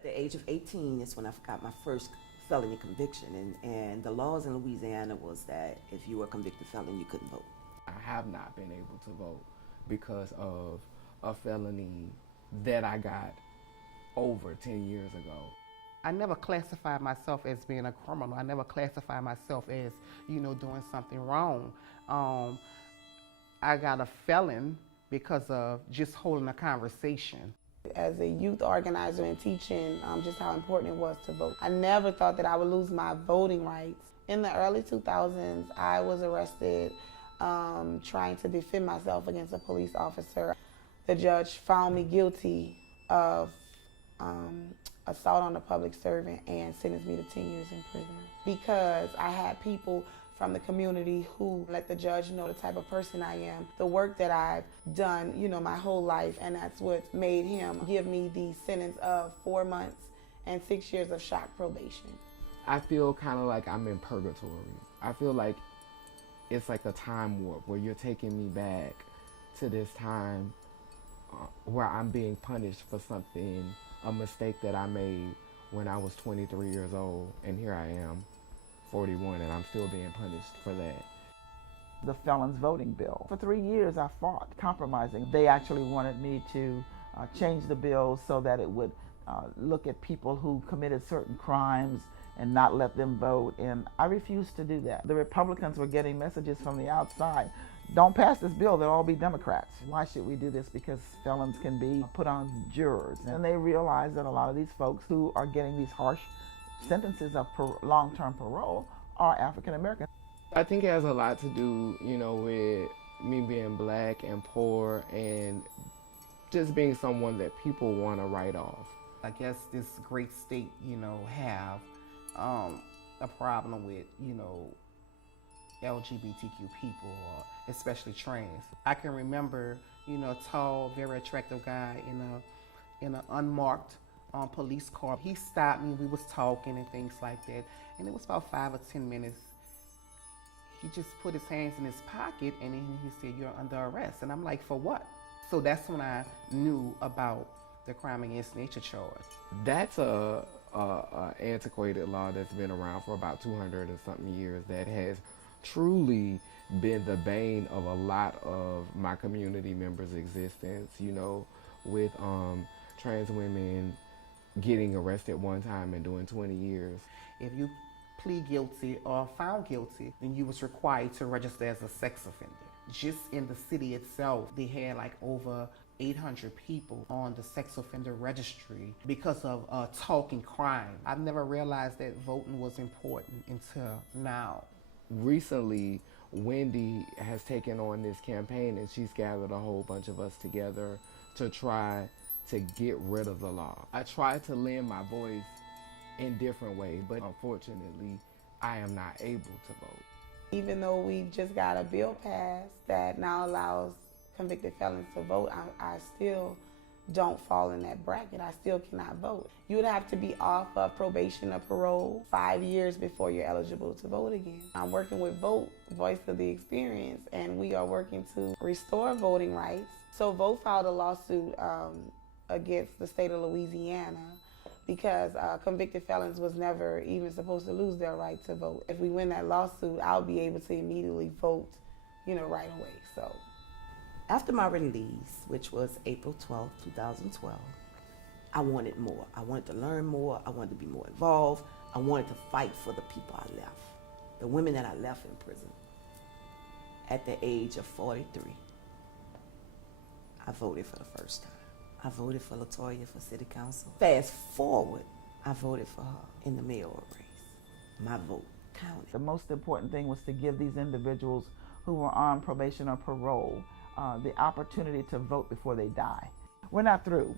At the age of 18 is when I got my first felony conviction, and the laws in Louisiana was that if you were a convicted felon, you couldn't vote. I have not been able to vote because of a felony that I got over 10 years ago. I never classified myself as being a criminal. I never classified myself as, doing something wrong. I got a felon because of just holding a conversation. As a youth organizer and teaching just how important it was to vote, I never thought that I would lose my voting rights. In the early 2000s, I was arrested trying to defend myself against a police officer. The judge found me guilty of assault on a public servant and sentenced me to 10 years in prison because I had people from the community who let the judge know the type of person I am, the work that I've done, my whole life, and that's what made him give me the sentence of 4 months and 6 years of shock probation. I feel kind of like I'm in purgatory. I feel like it's like a time warp where you're taking me back to this time where I'm being punished for something, a mistake that I made when I was 23 years old, and here I am, 41, and I'm still being punished for that. The felons voting bill. For 3 years I fought, compromising. They actually wanted me to change the bill so that it would look at people who committed certain crimes and not let them vote, and I refused to do that. The Republicans were getting messages from the outside. Don't pass this bill, they'll all be Democrats. Why should we do this? Because felons can be put on jurors. And they realized that a lot of these folks who are getting these harsh sentences of long-term parole are African American. I think it has a lot to do, with me being black and poor and just being someone that people want to write off. I guess this great state, have a problem with, LGBTQ people, or especially trans. I can remember, a tall, very attractive guy in an unmarked police car. He stopped me, we was talking and things like that, and it was about 5 or 10 minutes. He just put his hands in his pocket and then he said, "You're under arrest." And I'm like, "For what?" So that's when I knew about the crime against nature charge. That's a antiquated law that's been around for about 200 and something years that has truly been the bane of a lot of my community members' existence, with trans women getting arrested one time and doing 20 years. If you plead guilty or found guilty, then you was required to register as a sex offender. Just in the city itself, they had like over 800 people on the sex offender registry because of talking crime. I've never realized that voting was important until now. Recently, Wendy has taken on this campaign and she's gathered a whole bunch of us together to try to get rid of the law. I try to lend my voice in different ways, but unfortunately, I am not able to vote. Even though we just got a bill passed that now allows convicted felons to vote, I still don't fall in that bracket. I still cannot vote. You would have to be off of probation or parole 5 years before you're eligible to vote again. I'm working with Vote, Voice of the Experience, and we are working to restore voting rights. So Vote filed a lawsuit against the state of Louisiana because convicted felons was never even supposed to lose their right to vote. If we win that lawsuit, I'll be able to immediately vote, right away. So, after my release, which was April 12, 2012, I wanted more. I wanted to learn more. I wanted to be more involved. I wanted to fight for the people I left, the women that I left in prison. At the age of 43, I voted for the first time. I voted for LaToya for city council. Fast forward, I voted for her in the mayoral race. My vote counted. The most important thing was to give these individuals who were on probation or parole the opportunity to vote before they die. We're not through.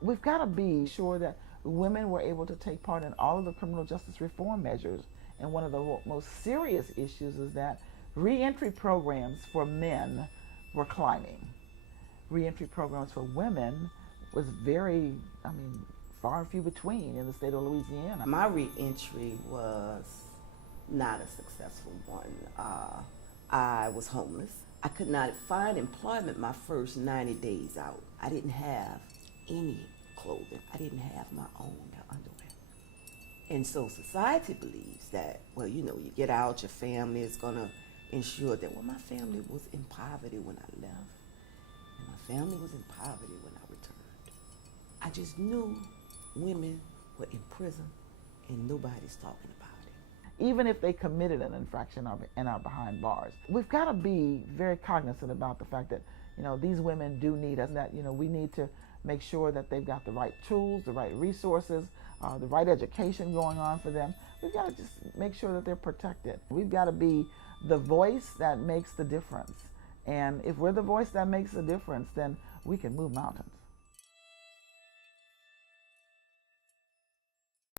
We've got to be sure that women were able to take part in all of the criminal justice reform measures. And one of the most serious issues is that reentry programs for men were climbing. Reentry programs for women was very, far and few between in the state of Louisiana. My reentry was not a successful one. I was homeless. I could not find employment my first 90 days out. I didn't have any clothing. I didn't have my own And so society believes that, well, you know, you get out, your family is going to ensure that, well, my family was in poverty when I left, and my family was in poverty when I returned. I just knew women were in prison and nobody's talking about it. Even if they committed an infraction and are behind bars, we've got to be very cognizant about the fact that, you know, these women do need us, that, you know, we need to make sure that they've got the right tools, the right resources, the right education going on for them. We've got to just make sure that they're protected. We've got to be the voice that makes the difference. And if we're the voice that makes the difference, then we can move mountains.